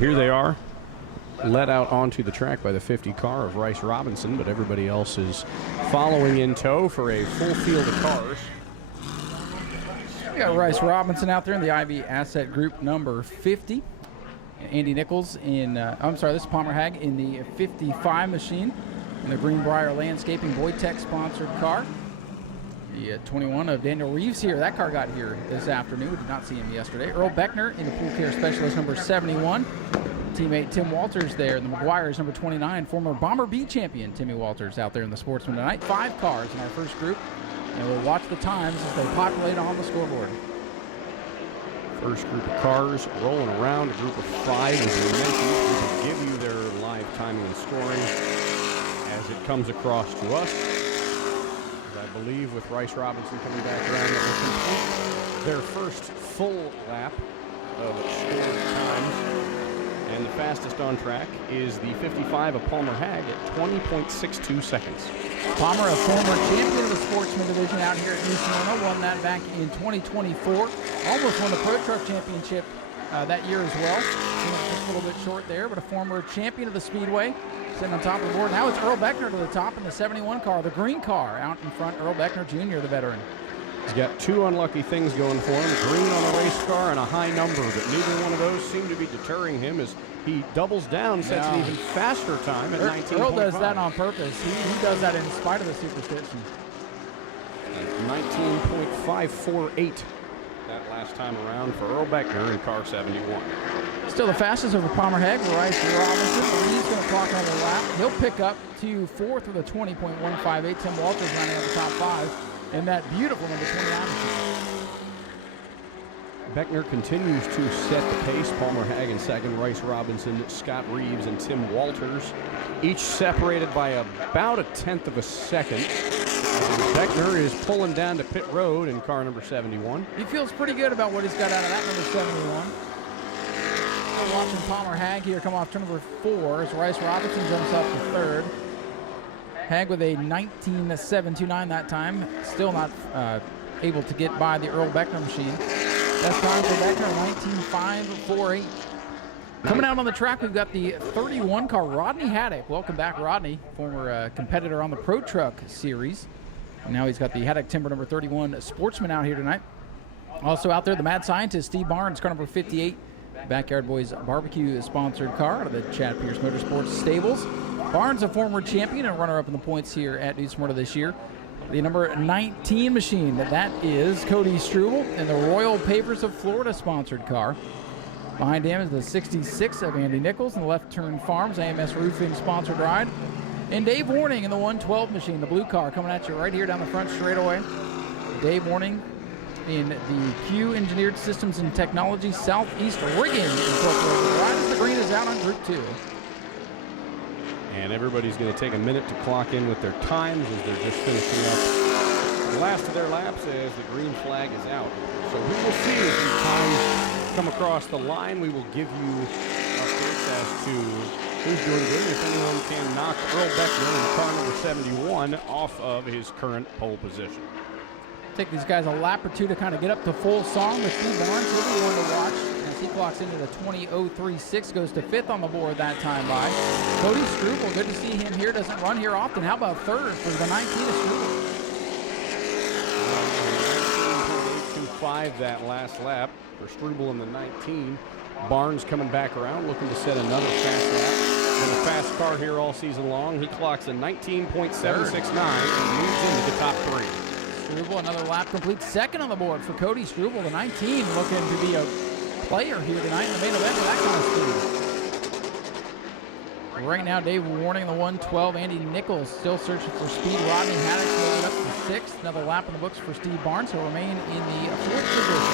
Here they are, led out onto the track by the 50 car of Rice Robinson, but everybody else is following in tow for a full field of cars. We got Rice Robinson out there in the IB Asset Group number 50. Andy Nichols in, this is Palmer Hag in the 55 machine. And the Greenbrier Landscaping Boytech sponsored car. The 21 of Daniel Reeves here. That car got here this afternoon. We did not see him yesterday. Earl Beckner in the Pool Care Specialist number 71. Teammate Tim Walters there in the McGuire's number 29. Former Bomber B champion Timmy Walters out there in the Sportsman tonight. 5 cars in our first group. And we'll watch the times as they populate on the scoreboard. First group of cars rolling around. A group of 5, as we mentioned, will give you their live timing and scoring as it comes across to us. I believe with Rice Robinson coming back around, that will complete their first full lap of scored times. And the fastest on track is the 55 of Palmer Hag at 20.62 seconds. Palmer, a former champion of the Sportsman division out here at New Smyrna, won that back in 2024. Almost won the Pro Truck Championship that year as well. Just a little bit short there, but a former champion of the Speedway. Sitting on top of the board. Now it's Earl Beckner to the top in the 71 car, the green car out in front. Earl Beckner Jr., the veteran. He's got 2 unlucky things going for him, green on a race car and a high number, but neither one of those seem to be deterring him as he doubles down, sets an even faster time at 19.5. Earl does that on purpose. He does that in spite of the superstition. 19.548 that last time around for Earl Beckner in car 71. Still the fastest over Palmer Hag, Rice Robinson. He's going to clock another lap. He'll pick up to 4th with a 20.158. Tim Walters running out the top 5 in that beautiful number 29 machine. Beckner continues to set the pace. Palmer Hag in second, Rice Robinson, Scott Reeves, and Tim Walters, each separated by about a 1/10 of a second. Beckner is pulling down to pit road in car number 71. He feels pretty good about what he's got out of that number 71. Still watching Palmer Hag here come off turn number 4 as Rice Robinson jumps up to 3rd. Hag with a 19.729 that time. Still not able to get by the Earl Beckner machine. Best time for Beckner, 19.548. Coming out on the track, we've got the 31 car, Rodney Haddock. Welcome back, Rodney, former competitor on the Pro Truck Series. And now he's got the Haddock Timber number 31 Sportsman out here tonight. Also out there, the Mad Scientist, Steve Barnes, car number 58. Backyard Boys Barbecue sponsored car out of the Chad Pierce Motorsports stables. Barnes, a former champion and runner-up in the points here at New Smyrna this year. The number 19 machine, that is Cody Struble in the Royal Pavers of Florida sponsored car. Behind him is the 66 of Andy Nichols in the Left Turn Farms AMS Roofing sponsored ride. And Dave Warning in the 112 machine, the blue car, coming at you right here down the front straightaway. Dave Warning in the Q Engineered Systems and Technology Southeast Rigging Incorporated. Right as the green is out on Group 2. And everybody's going to take a minute to clock in with their times as they're just finishing up the last of their laps as the green flag is out. So we will see as these times come across the line. We will give you updates as to who's doing good, if anyone can knock Earl Beckner in car number 71 off of his current pole position. Take these guys a lap or two to kind of get up to full song, but Steve Barnes will be one to watch as he clocks into the 20.036, goes to 5th on the board that time by. Cody Struble, good to see him here, doesn't run here often. How about 3rd for the 19 of Struble? 19.825 that last lap for Struble in the 19. Barnes coming back around, looking to set another fast lap. Been a fast car here all season long. He clocks a 19.769 and moves into the top 3. Struble, another lap complete, 2nd on the board for Cody Struble, the 19, looking to be a player here tonight in the main event with that kind of speed. Right now, Dave Warning, the 112. Andy Nichols still searching for speed. Rodney Haddock moving up to 6th. Another lap in the books for Steve Barnes. He'll remain in the 4th position.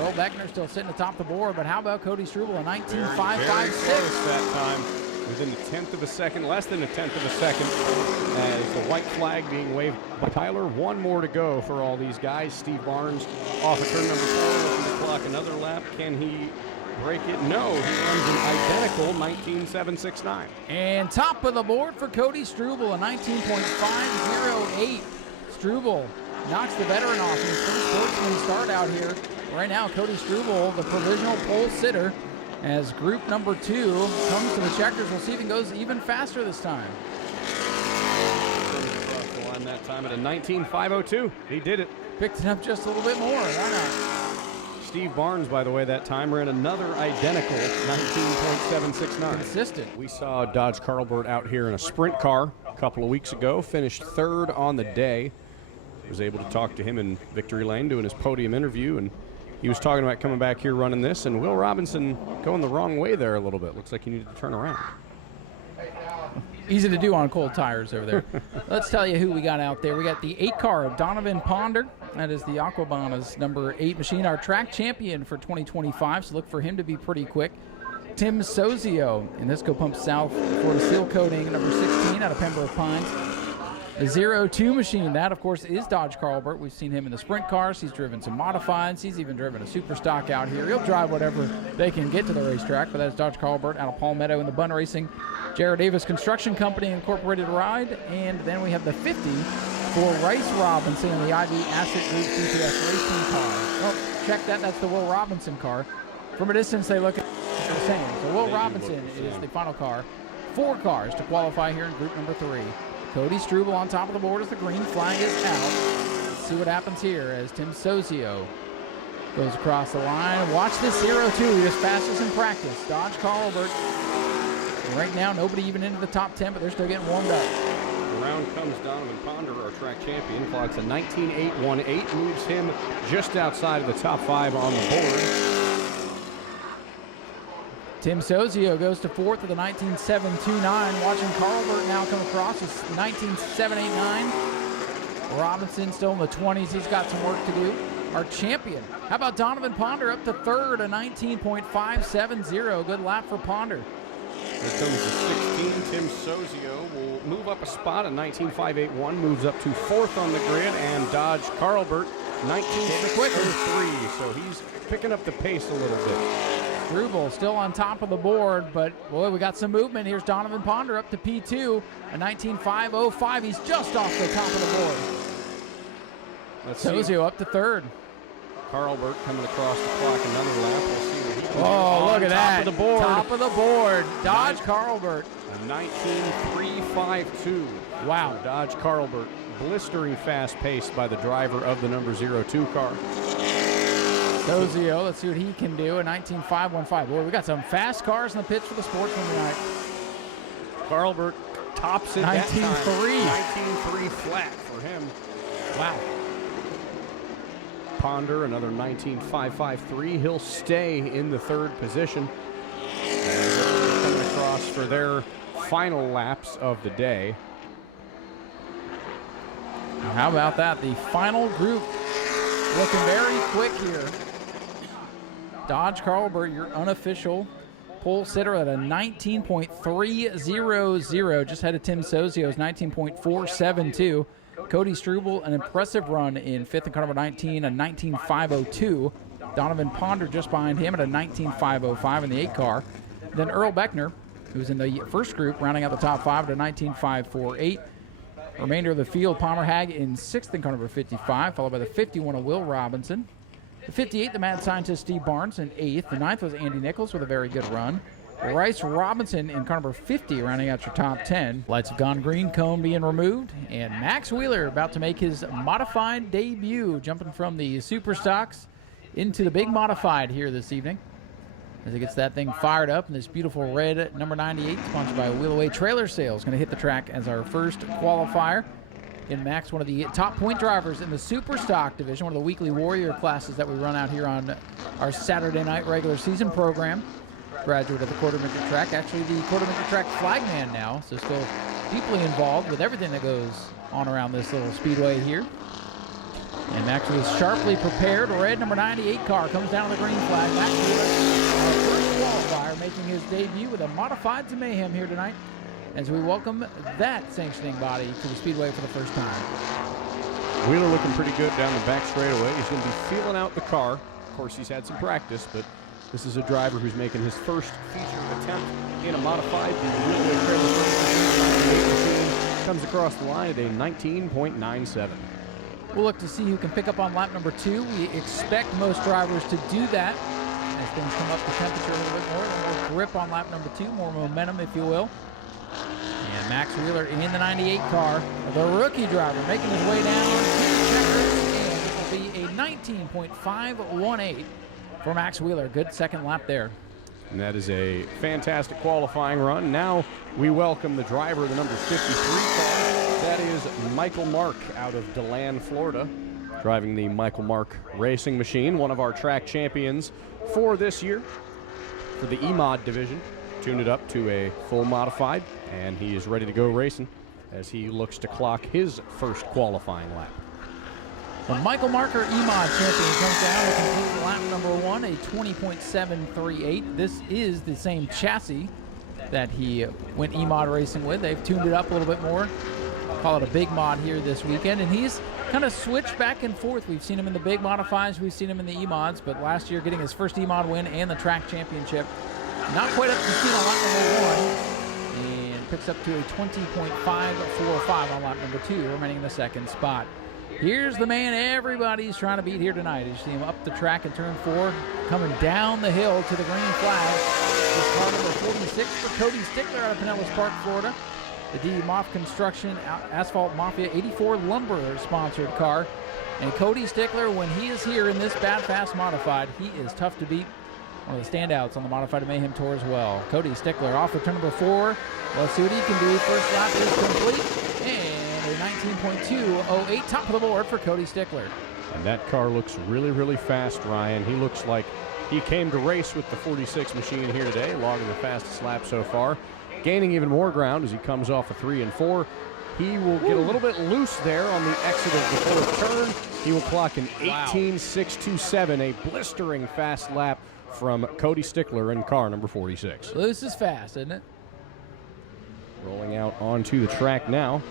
Earl Beckner still sitting atop the board, but how about Cody Struble, a 19.556 that time. Within the 1/10 of a second, less than a 1/10 of a second, as the white flag being waved by Tyler. One more to go for all these guys. Steve Barnes off of turn number 4, looking to clock another lap. Can he break it? No, he runs an identical 19.769. And top of the board for Cody Struble, a 19.508. Struble knocks the veteran off in his first Sportsman start out here. Right now, Cody Struble, the provisional pole sitter, as group number 2 comes to the checkers. We'll see if it goes even faster this time. Across the line that time at a 19.502. He did it. Picked it up just a little bit more. Why not? Steve Barnes, by the way, that time ran another identical 19.769. Consistent. We saw Dodge Carlbert out here in a sprint car a couple of weeks ago, finished 3rd on the day. Was able to talk to him in Victory Lane doing his podium interview, and he was talking about coming back here running this, and Will Robinson going the wrong way there a little bit. Looks like he needed to turn around. Easy to do on cold tires over there. Let's tell you who we got out there. We got the 8 car of Donovan Ponder. That is the Aquabana's number 8 machine, our track champion for 2025, so look for him to be pretty quick. Tim Sozio in this Go Pump South for the seal coating, number 16 out of Pembroke Pines. The 02 machine, that of course is Dodge Carlbert. We've seen him in the sprint cars. He's driven some modifieds. He's even driven a super stock out here. He'll drive whatever they can get to the racetrack, but that's Dodge Carlbert out of Palmetto in the Bun Racing. Jared Davis Construction Company Incorporated ride. And then we have the 50 for Rice Robinson in the IV Asset Group CPS racing car. Oh, check that. That's the Will Robinson car. From a distance, they look the same. So Will Robinson is the final car. 4 cars to qualify here in group number 3. Cody Struble on top of the board as the green flag is out. Let's see what happens here as Tim Sozio goes across the line. Watch this 02. He was fastest in practice. Dodge Carlbert. Right now, nobody even into the top 10, but they're still getting warmed up. Around comes Donovan Ponder, our track champion. Clocks a 19.818, moves him just outside of the top 5 on the board. Tim Sozio goes to 4th with a 19.729. Watching Carlbert now come across is 19.789. Robinson still in the 20s. He's got some work to do. Our champion. How about Donovan Ponder up to 3rd, a 19.570. Good lap for Ponder. Here comes the 16. Tim Sozio will move up a spot. A 19.581 moves up to 4th on the grid, and Dodge Carlbert 19.603. So he's picking up the pace a little bit. Struble still on top of the board, but boy, we got some movement. Here's Donovan Ponder up to P2, a 19.505. He's just off the top of the board. Sozio up to 3rd. Carlbert coming across the clock another lap. We'll see what he can do. Oh, look at that. Top of the board. Top of the board. Dodge Carlbert. A 19.352. Wow. Dodge Carlbert. Blistering fast pace by the driver of the number 02 car. Sozio, let's see what he can do. A 19.515. Boy, we got some fast cars in the pits for the Sportsman tonight. Carlbert tops it 19.3. 19.3 flat for him. Wow. Ponder, another 19.553. He'll stay in the 3rd position. And they're coming across for their final laps of the day. Now, how about that? The final group looking very quick here. Dodge Carlbert, your unofficial pole sitter at a 19.300. Just ahead of Tim Sozio's 19.472. Cody Struble, an impressive run in 5th in car number 19, a 19.502. Donovan Ponder just behind him at a 19.505 in the 8 car. Then Earl Beckner, who's in the first group, rounding out the top 5 at a 19.548. Remainder of the field, Palmer Hag in 6th in car number 55, followed by the 51 of Will Robinson. The 58, the mad scientist Steve Barnes in 8th. The 9th was Andy Nichols with a very good run. Rice Robinson in car number 50, rounding out your top 10. Lights have gone green, cone being removed. And Max Wheeler about to make his modified debut, jumping from the super stocks into the big modified here this evening. As he gets that thing fired up in this beautiful red number 98, sponsored by Wheel Away Trailer Sales. Going to hit the track as our first qualifier. And Max, one of the top point drivers in the super stock division, one of the weekly warrior classes that we run out here on our Saturday night regular season program. Graduate of the Quarterminter track, actually the Quarterminter track flagman now, so still deeply involved with everything that goes on around this little speedway here. And Max was sharply prepared. Red number 98 car comes down to the green flag. Max Wheeler, our first qualifier, making his debut with a modified to Mayhem here tonight, as we welcome that sanctioning body to the speedway for the first time. Wheeler looking pretty good down the back straightaway. He's going to be feeling out the car. Of course, he's had some practice, but this is a driver who's making his first feature attempt in a modified. The Wheel Away Trailer machine comes across the line at a 19.97. We'll look to see who can pick up on lap number 2. We expect most drivers to do that, as things come up to temperature a little bit more grip on lap number 2, more momentum, if you will. And Max Wheeler in the 98 car, the rookie driver, making his way down to checkers, and it will be a 19.518 for Max Wheeler. Good second lap there. And that is a fantastic qualifying run. Now we welcome the driver of the number 53 car. That is Michael Mark out of DeLand, Florida, driving the Michael Mark racing machine, one of our track champions for this year for the E-Mod division. Tuned it up to a full modified, and he is ready to go racing as he looks to clock his first qualifying lap. The Michael Marker E-Mod champion comes down to complete lap number 1, a 20.738. This is the same chassis that he went E-Mod racing with. They've tuned it up a little bit more. Call it a big mod here this weekend, and he's kind of switched back and forth. We've seen him in the big modifies, we've seen him in the E-Mods, but last year getting his first E-Mod win and the track championship. Not quite up to speed on lap number 1, and picks up to a 20.545 on lap number 2, remaining in the second spot. Here's the man everybody's trying to beat here tonight. You see him up the track in turn 4, coming down the hill to the green flag. This car number 46 for Cody Stickler out of Pinellas Park, Florida. The D Moff Construction Asphalt Mafia 84 Lumber sponsored car. And Cody Stickler, when he is here in this Bad Fast Modified, he is tough to beat. One of the standouts on the Modified Mayhem Tour as well. Cody Stickler off of turn number 4. Let's see what he can do. First lap is complete. And a 19.208 top of the board for Cody Stickler. And that car looks really, really fast, Ryan. He looks like he came to race with the 46 machine here today, logging the fastest lap so far. Gaining even more ground as he comes off of 3 and 4. He will get a little bit loose there on the exit of the fourth turn. He will clock an 18.627, a blistering fast lap from Cody Stickler in car number 46. Loose is fast, isn't it? Rolling out onto the track now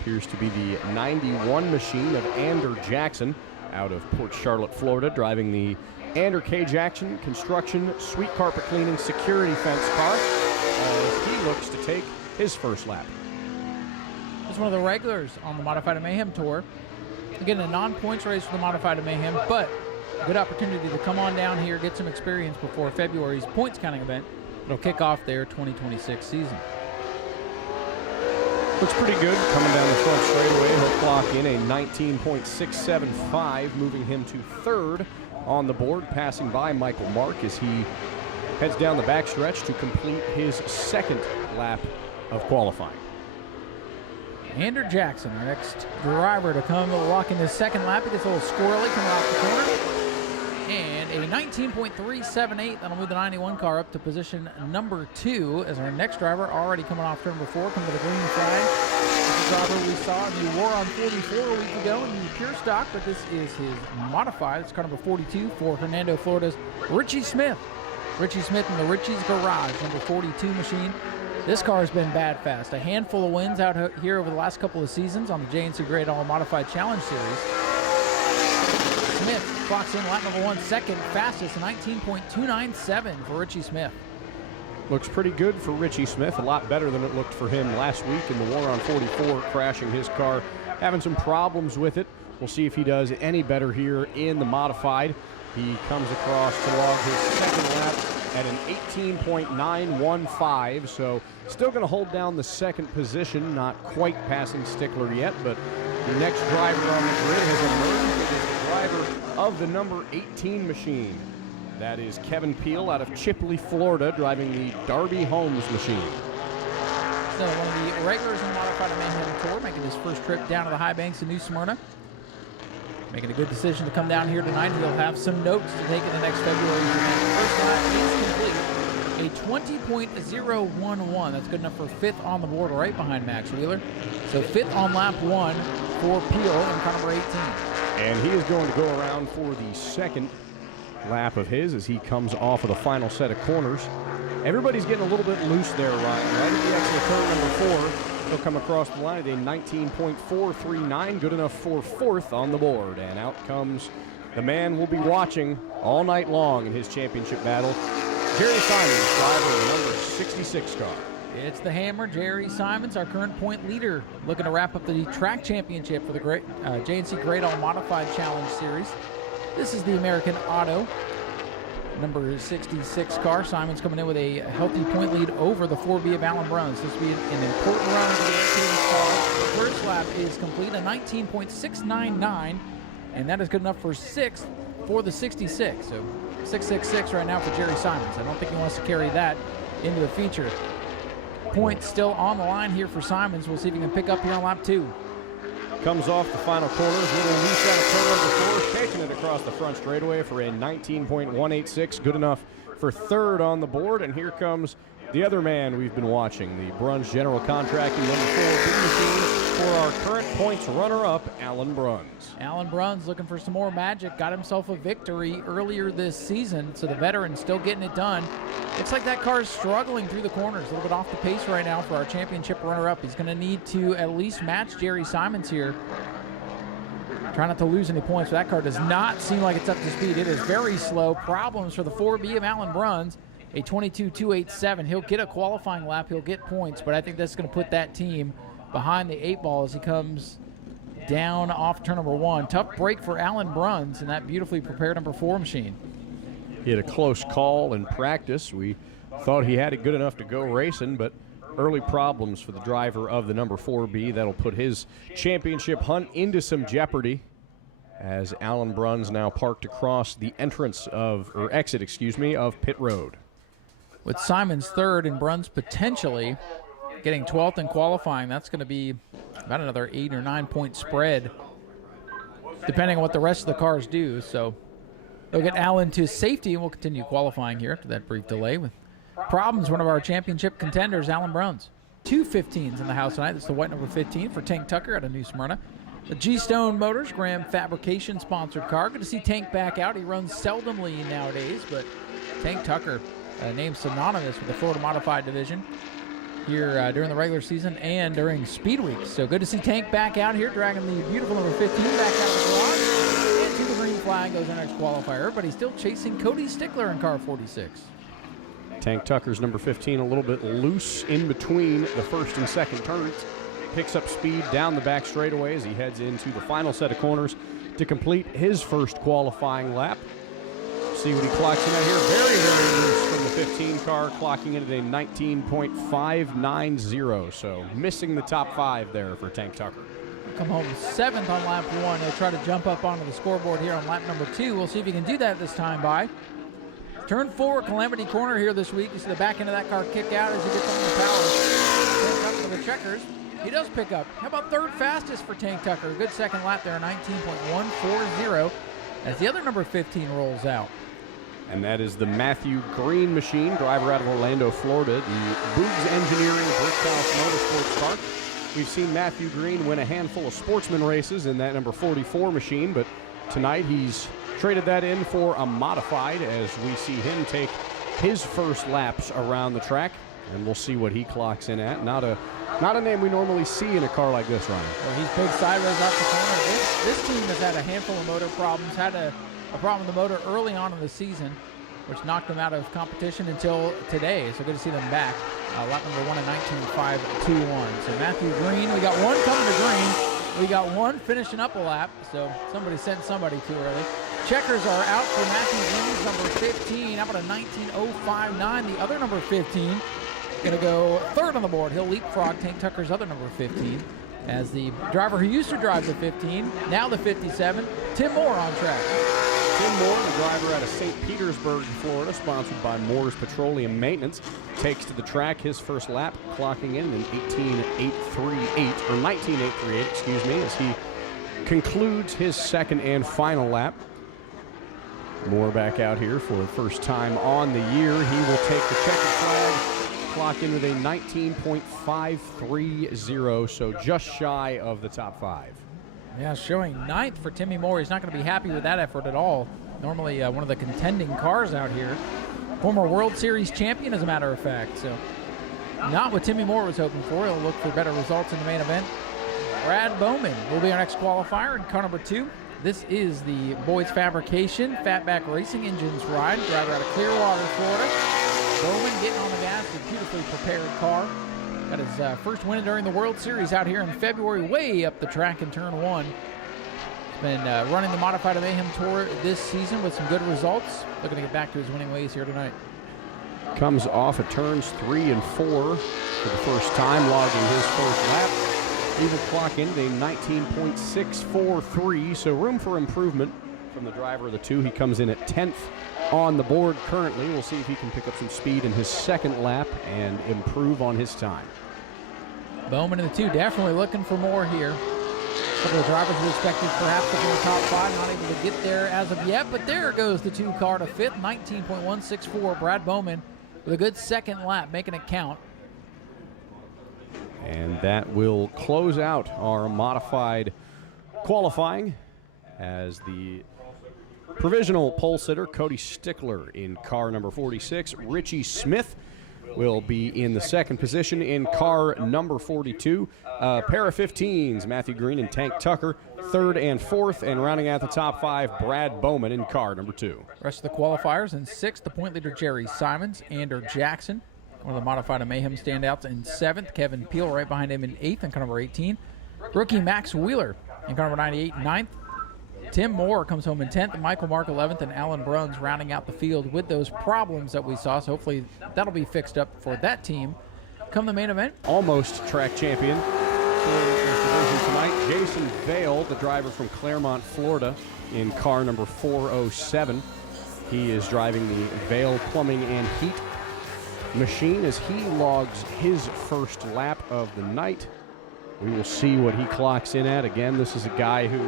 appears to be the 91 machine of Ander Jackson out of Port Charlotte, Florida, driving the Ander K. Jackson Construction Sweet Carpet Cleaning Security Fence car as he looks to take his first lap. He's one of the regulars on the Modified Mayhem Tour. Again, a non-points race for the Modified Mayhem, but a good opportunity to come on down here, get some experience before February's points counting event. It'll kick off their 2026 season. Looks pretty good coming down the front straightaway. He'll clock in a 19.675, moving him to third on the board, passing by Michael Mark as he heads down the backstretch to complete his second lap of qualifying. Ander Jackson, our next driver to come walk in his second lap. He gets a little squirrely coming off the corner. And a 19.378. That'll move the 91 car up to position number 2 as our next driver, already coming off turn number 4, come to the green flag. This is the driver we saw in the War on 44 a week ago in the pure stock, but this is his modified. It's car number 42 for Hernando, Florida's Richie Smith. Richie Smith in the Richie's Garage, number 42 machine. This car has been bad fast. A handful of wins out here over the last couple of seasons on the JNC Great All Modified Challenge Series. Smith clocks in lap number 1, second fastest, 19.297 for Richie Smith. Looks pretty good for Richie Smith, a lot better than it looked for him last week in the War on 44, crashing his car, having some problems with it. We'll see if he does any better here in the modified. He comes across to log his second lap at an 18.915, so still going to hold down the second position, not quite passing Stickler yet, but the next driver on the grid has emerged. It is the driver of the number 18 machine. That is Kevin Peel out of Chipley, Florida, driving the Darby Holmes machine. So one of the regulars in the Modified Mayhem Tour, making his first trip down to the high banks in New Smyrna. Making a good decision to come down here tonight. He'll have some notes to take in the next February event. First lap is complete. A 20.011. That's good enough for 5th on the board, right behind Max Wheeler. So 5th on lap 1 for Peel in car number 18. And he is going to go around for the second lap of his as he comes off of the final set of corners. Everybody's getting a little bit loose there, Ryan. Right at the exit of turn number 4. He'll come across the line at a 19.439, good enough for 4th on the board. And out comes the man we'll be watching all night long in his championship battle, Jerry Simons, driver of the number 66 car. It's the Hammer, Jerry Simons, our current point leader, looking to wrap up the track championship for the JNC Great All Modified Challenge Series. This is the American Auto number 66 car. Simon's coming in with a healthy point lead over the 4B of Alan Bruns. This will be an important run into the 18 car. The first lap is complete, a 19.699, and that is good enough for 6th for the 66. So 666 right now for Jerry Simons. I don't think he wants to carry that into the feature. Points still on the line here for Simons. We'll see if he can pick up here on lap 2. Comes off the final corners, little loose out of turn number 4, shaking it across the front straightaway for a 19.186, good enough for 3rd on the board. And here comes the other man we've been watching, the Bruns General Contracting number 4 big machine for our current points runner-up, Alan Bruns. Alan Bruns looking for some more magic, got himself a victory earlier this season, so the veteran still getting it done. Looks like that car is struggling through the corners, a little bit off the pace right now for our championship runner-up. He's going to need to at least match Jerry Simons here. Try not to lose any points, but that car does not seem like it's up to speed. It is very slow. Problems for the 4B of Alan Bruns, a 22.287. He'll get a qualifying lap, he'll get points, but I think that's going to put that team behind the 8 ball as he comes down off turn number 1. Tough break for Alan Bruns in that beautifully prepared number 4 machine. He had a close call in practice. We thought he had it good enough to go racing, but early problems for the driver of the number 4B. That'll put his championship hunt into some jeopardy as Alan Bruns now parked across the exit of pit road. With Simons 3rd and Bruns potentially getting 12th in qualifying, that's going to be about another 8 or 9 point spread, depending on what the rest of the cars do. So they'll get Alan to safety, and we'll continue qualifying here after that brief delay. With problems, one of our championship contenders, Alan Bruns. 2 15s in the house tonight. That's the white number 15 for Tank Tucker out of New Smyrna. The G-Stone Motors Graham Fabrication sponsored car. Good to see Tank back out. He runs seldomly nowadays, but Tank Tucker, named synonymous with the Florida Modified Division here during the regular season and during Speed Week. So good to see Tank back out here, dragging the beautiful number 15 back out of the garage. And to the green flag goes our next qualifier, but he's still chasing Cody Stickler in car 46. Tank Tucker's number 15 a little bit loose in between the first and second turns. Picks up speed down the back straightaway as he heads into the final set of corners to complete his first qualifying lap. See what he clocks in at here. Very, very loose from the 15 car, clocking in at a 19.590. So missing the top 5 there for Tank Tucker. Come home 7th on lap 1. He'll try to jump up onto the scoreboard here on lap number 2. We'll see if he can do that this time by. Turn 4, Calamity Corner here this week. You see the back end of that car kick out as he gets on the power. Tank Tucker for the checkers. He does pick up. How about 3rd fastest for Tank Tucker? A good second lap there, 19.140, as the other number 15 rolls out. And that is the Matthew Green machine, driver out of Orlando, Florida, the Boogs Engineering Brickhouse Motorsports car. We've seen Matthew Green win a handful of Sportsman races in that number 44 machine, but tonight he's traded that in for a modified as we see him take his first laps around the track, and we'll see what he clocks in at. Not a name we normally see in a car like this, Ryan. Well, he's big sideways off the corner. This team has had a handful of motor problems, had a problem with the motor early on in the season, which knocked them out of competition until today. So good to see them back. Lap number 1 at 19.521. So Matthew Green, we got one coming to green. We got one finishing up a lap. So somebody sent somebody too early. Checkers are out for Matthew Green's number 15. How about a 19.059? The other number 15 going to go 3rd on the board. He'll leapfrog Tank Tucker's other number 15 as the driver who used to drive the 15, now the 57, Tim Moore on track. Tim Moore, the driver out of St. Petersburg, Florida, sponsored by Moore's Petroleum Maintenance, takes to the track his first lap, clocking in an 19.838, excuse me, as he concludes his second and final lap. Moore back out here for the first time on the year. He will take the checkered flag, clock in with a 19.530, so just shy of the top 5. Yeah, showing 9th for Timmy Moore. He's not going to be happy with that effort at all. Normally one of the contending cars out here. Former World Series champion, as a matter of fact. So not what Timmy Moore was hoping for. He'll look for better results in the main event. Brad Bowman will be our next qualifier in car number 2. This is the Boys Fabrication Fatback Racing Engines ride. Driver out of Clearwater, Florida. Bowman getting on the gas with a beautifully prepared car. Got his first win during the World Series out here in February, way up the track in turn 1. been running the Modified Mayhem Tour this season with some good results. Looking to get back to his winning ways here tonight. Comes off of turns 3 and 4 for the first time, logging his first lap. He will clock in at a 19.643, so room for improvement from the driver of the two. He comes in at 10th on the board currently. We'll see if he can pick up some speed in his second lap and improve on his time. Bowman and the two definitely looking for more here. A couple of drivers we expected perhaps up in the top 5, not able to get there as of yet, but there goes the 2 car to 5th, 19.164. Brad Bowman with a good second lap, making it count. And that will close out our modified qualifying as the provisional pole sitter, Cody Stickler, in car number 46. Richie Smith will be in the second position in car number 42. Pair of 15s, Matthew Green and Tank Tucker, third and fourth. And rounding out the top 5, Brad Bowman in car number 2. Rest of the qualifiers in 6th, the point leader Jerry Simons, Ander Jackson, one of the Modified Mayhem standouts, in 7th. Kevin Peel right behind him in 8th in car number 18. Rookie Max Wheeler in car number 98, 9th. Tim Moore comes home in 10th, Michael Mark 11th, and Alan Bruns rounding out the field with those problems that we saw. So hopefully that'll be fixed up for that team. Come the main event. Almost track champion for this division tonight, Jason Vale, the driver from Claremont, Florida, in car number 407. He is driving the Vale Plumbing and Heat machine as he logs his first lap of the night. We will see what he clocks in at. Again, this is a guy who,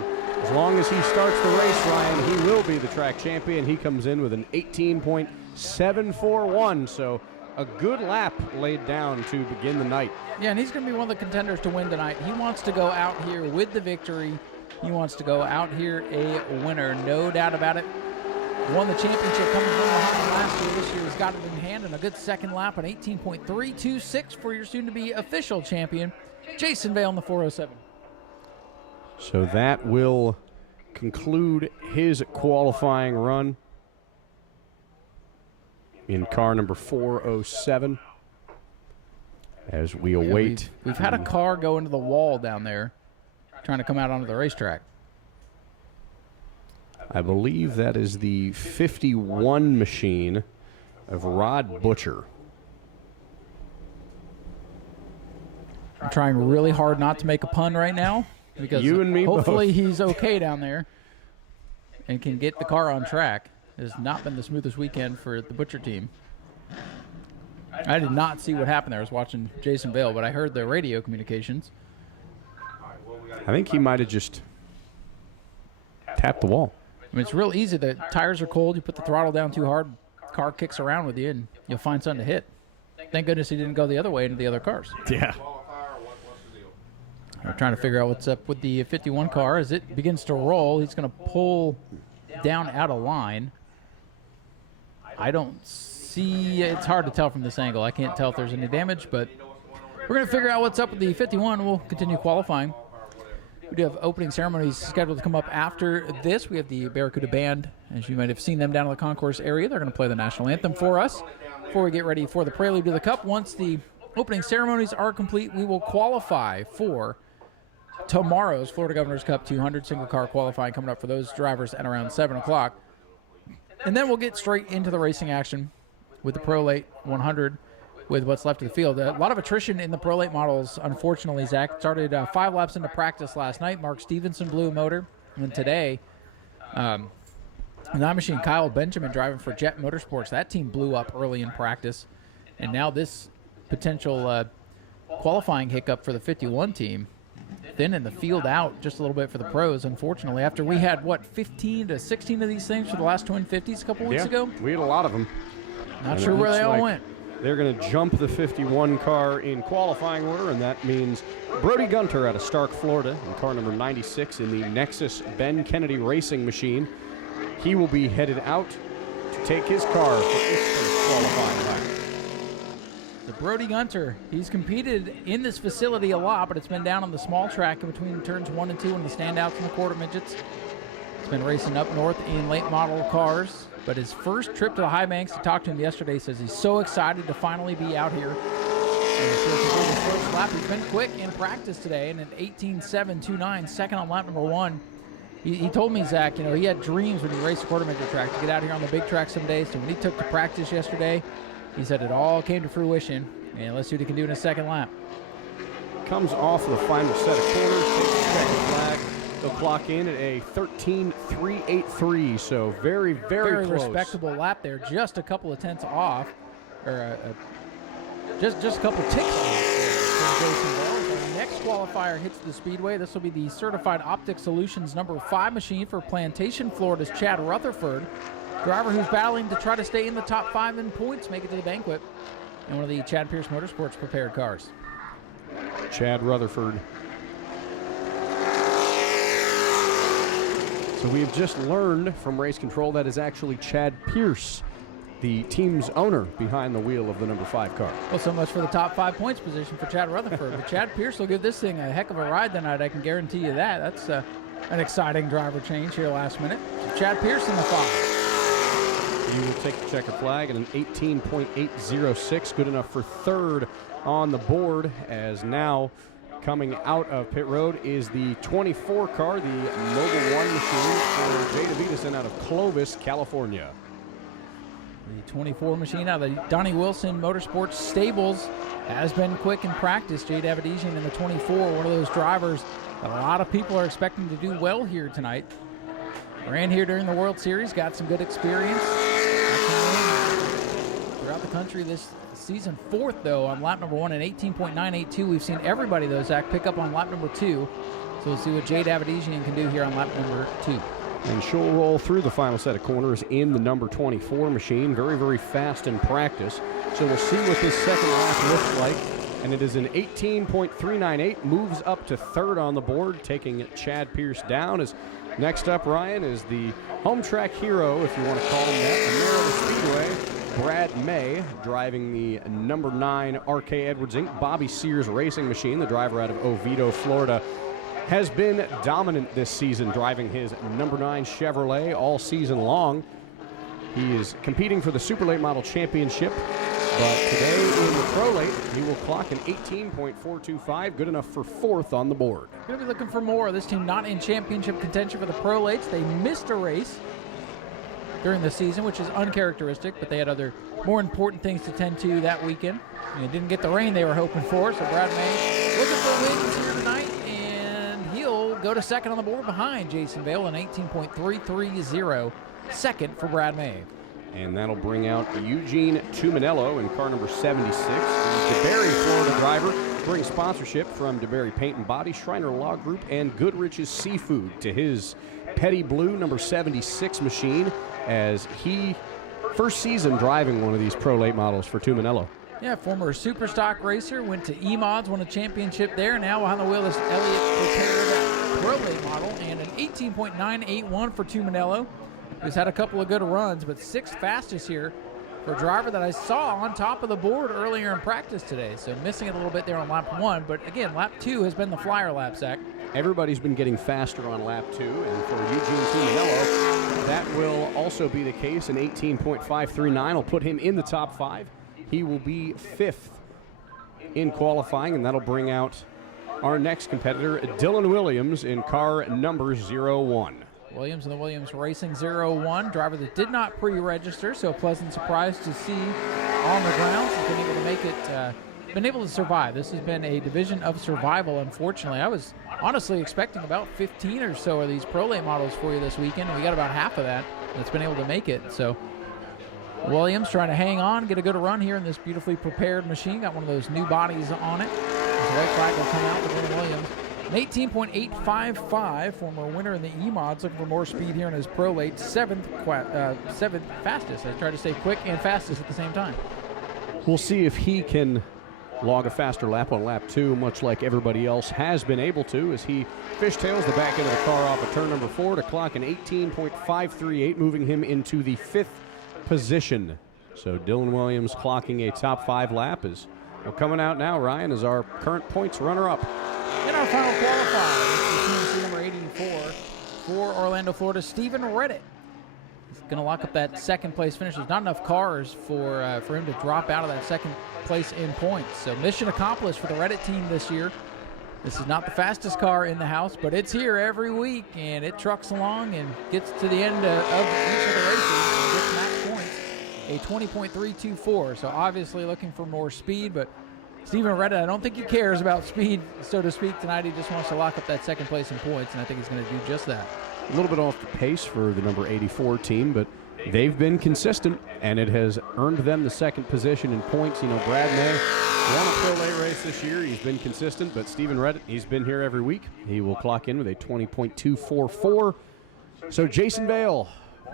as long as he starts the race, Ryan, he will be the track champion. He comes in with an 18.741, so a good lap laid down to begin the night. Yeah, and he's going to be one of the contenders to win tonight. He wants to go out here with the victory. He wants to go out here a winner, no doubt about it. Won the championship coming from behind last year. This year he's got it in hand, and a good second lap, an 18.326 for your soon-to-be official champion, Jason Vale in the 407. So that will conclude his qualifying run in car number 407 as we await. We've had a car go into the wall down there trying to come out onto the racetrack. I believe that is the 51 machine of Rod Butcher. I'm trying really hard not to make a pun right now because you and me hopefully both. He's okay down there and can get the car on track. It has not been the smoothest weekend for the Butcher team. I did not see what happened there. I was watching Jason Vale, but I heard the radio communications. I think he might have just tapped the wall. I mean, it's real easy. The tires are cold. You put the throttle down too hard, car kicks around with you, and you'll find something to hit. Thank goodness he didn't go the other way into the other cars. Yeah. We're trying to figure out what's up with the 51 car. As it begins to roll, he's going to pull down out of line. I don't see, it's hard to tell from this angle. I can't tell if there's any damage, but we're going to figure out what's up with the 51. We'll continue qualifying. We do have opening ceremonies scheduled to come up after this. We have the Barracuda Band. As you might have seen them down in the concourse area, they're going to play the national anthem for us before we get ready for the Prelude to the Cup. Once the opening ceremonies are complete, we will qualify for tomorrow's Florida Governor's Cup 200 single car qualifying coming up for those drivers at around 7 o'clock. And then we'll get straight into the racing action with the Pro Late 100 with what's left of the field. A lot of attrition in the Pro Late models, unfortunately, Zach. Started 5 laps into practice last night. Mark Stevenson blew a motor. And today, the 9 Kyle Benjamin driving for Jet Motorsports. That team blew up early in practice. And now this potential qualifying hiccup for the 51 team. Thinning the field out just a little bit for the pros, unfortunately, after we had, 15 to 16 of these things for the last Twin 50s a couple weeks ago? We had a lot of them. Not sure where they all went. They're going to jump the 51 car in qualifying order, and that means Brody Gunter out of Stark, Florida, in car number 96 in the Nexus Ben Kennedy Racing machine. He will be headed out to take his car for his first qualifying lap. The Brody Gunter, he's competed in this facility a lot, but it's been down on the small track in between turns 1 and 2 and the standouts and the quarter midgets. He's been racing up north in late model cars, but his first trip to the high banks, I talked to him yesterday, says he's so excited to finally be out here. And his first lap, he's been quick in practice today, and an 18.729, second on lap number 1. He told me, Zach, you know, he had dreams when he raced the quarter-major track to get out here on the big track some days. So when he took to practice yesterday, he said it all came to fruition. And let's see what he can do in his second lap. Comes off of the final set of corners, takes the second flag. They'll clock in at a 13.383, so very, very close. Respectable lap there, just a couple of tenths off, or just a couple ticks off there from Jason Bell. So the next qualifier hits the Speedway. This will be the Certified Optic Solutions number 5 machine for Plantation, Florida's Chad Rutherford, driver who's battling to try to stay in the top 5 in points, make it to the banquet, in one of the Chad Pierce Motorsports prepared cars. Chad Rutherford. So we've just learned from Race Control that is actually Chad Pierce, the team's owner behind the wheel of the number 5 car. Well, so much for the top 5 points position for Chad Rutherford. But Chad Pierce will give this thing a heck of a ride tonight, I can guarantee you that. That's an exciting driver change here last minute. So Chad Pierce in the 5. He will take the checkered flag at an 18.806, good enough for 3rd on the board, as now coming out of pit road is the 24 car, the Mobile 1 machine for Jay DeVitason out of Clovis, California. The 24 machine out of the Donnie Wilson Motorsports stables has been quick in practice. Jay Davidesian in the 24, one of those drivers that a lot of people are expecting to do well here tonight. Ran here during the World Series, got some good experience. Throughout the country this season, 4th though on lap number 1 in 18.982. We've seen everybody though, Zach, pick up on lap number 2. So we'll see what Jay Davidesian can do here on lap number 2. And she'll roll through the final set of corners in the number 24 machine. Very, very fast in practice. So we'll see what this second lap looks like. And it is an 18.398, moves up to 3rd on the board, taking Chad Pierce down. As next up, Ryan, is the home track hero, if you want to call him that, the mayor of the Speedway, Brad May, driving the number 9 RK Edwards Inc. Bobby Sears racing machine. The driver out of Oviedo, Florida, has been dominant this season, driving his number 9 Chevrolet all season long. He is competing for the Super Late Model Championship, but today in the Pro Late, he will clock an 18.425, good enough for 4th on the board. Going to be looking for more. This team not in championship contention for the Pro Lates. They missed a race during the season, which is uncharacteristic, but they had other more important things to tend to that weekend. And they didn't get the rain they were hoping for, so Brad May looking for wins here tonight, and he'll go to 2nd on the board behind Jason Vale, an 18.330, 2nd for Brad May. And that'll bring out Eugene Tuminello in car number 76. The DeBerry, Florida driver, brings sponsorship from DeBerry Paint and Body, Shriner Law Group, and Goodrich's Seafood to his Petty Blue number 76 machine, as he first season driving one of these Pro Late models for Tuminello. Yeah, former super stock racer, went to E-Mods, won a championship there. Now behind the wheel is Elliott prepared Pro Late model, and an 18.981 for Tuminello, who's had a couple of good runs, but 6th fastest here for a driver that I saw on top of the board earlier in practice today. So missing it a little bit there on lap 1, but again, lap 2 has been the flyer lap, Zach. Everybody's been getting faster on lap 2, and for Eugene Tuminello, that will also be the case. An 18.539 will put him in the top 5. He will be 5th in qualifying, and that'll bring out our next competitor, Dylan Williams, in car number 01. Williams and the Williams Racing 01, driver that did not pre-register, so a pleasant surprise to see on the grounds. He's been able to make it, been able to survive. This has been a division of survival, unfortunately. I was honestly expecting about 15 or so of these Pro Late models for you this weekend, and we got about half of that that's been able to make it. So Williams trying to hang on, get a good run here in this beautifully prepared machine. Got one of those new bodies on it. The white flag will come out with Dylan Williams. An 18.855, former winner in the E-Mods, looking for more speed here in his Pro Late. 7th fastest. I tried to say quick and fastest at the same time. We'll see if he can log a faster lap on lap 2, much like everybody else has been able to, as he fishtails the back end of the car off of turn number 4 to clock an 18.538, moving him into the 5th position. So Dylan Williams clocking a top 5 lap is coming out now, Ryan, as our current points runner-up. In our final qualifier, this is number 84 for Orlando, Florida, Stephen Redditt. He's going to lock up that 2nd place finish. There's not enough cars for him to drop out of that 2nd place in points. So mission accomplished for the Redditt team this year. This is not the fastest car in the house, but it's here every week, and it trucks along and gets to the end of each of the races and gets max points, a 20.324. So obviously looking for more speed, but Stephen Reddit, I don't think he cares about speed, so to speak, tonight. He just wants to lock up that second place in points, and I think he's going to do just that. A little bit off the pace for the number 84 team, but they've been consistent, and it has earned them the second position in points. You know, Brad May won a Pro A race this year. He's been consistent, but Stephen Reddit, he's been here every week. He will clock in with a 20.244. So Jason Vale,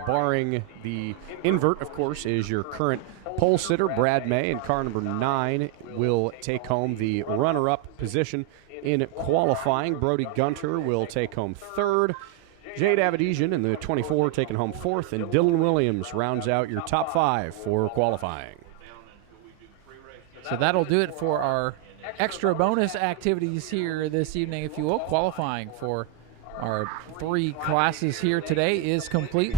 barring the invert, of course, is your current pole sitter. Brad May in car number 9 will take home the runner-up position in qualifying. Brody Gunter will take home 3rd. Jade Avedisian in the 24 taking home 4th, and Dylan Williams rounds out your top 5 for qualifying. So that'll do it for our extra bonus activities here this evening, if you will. Qualifying for our 3 classes here today is complete.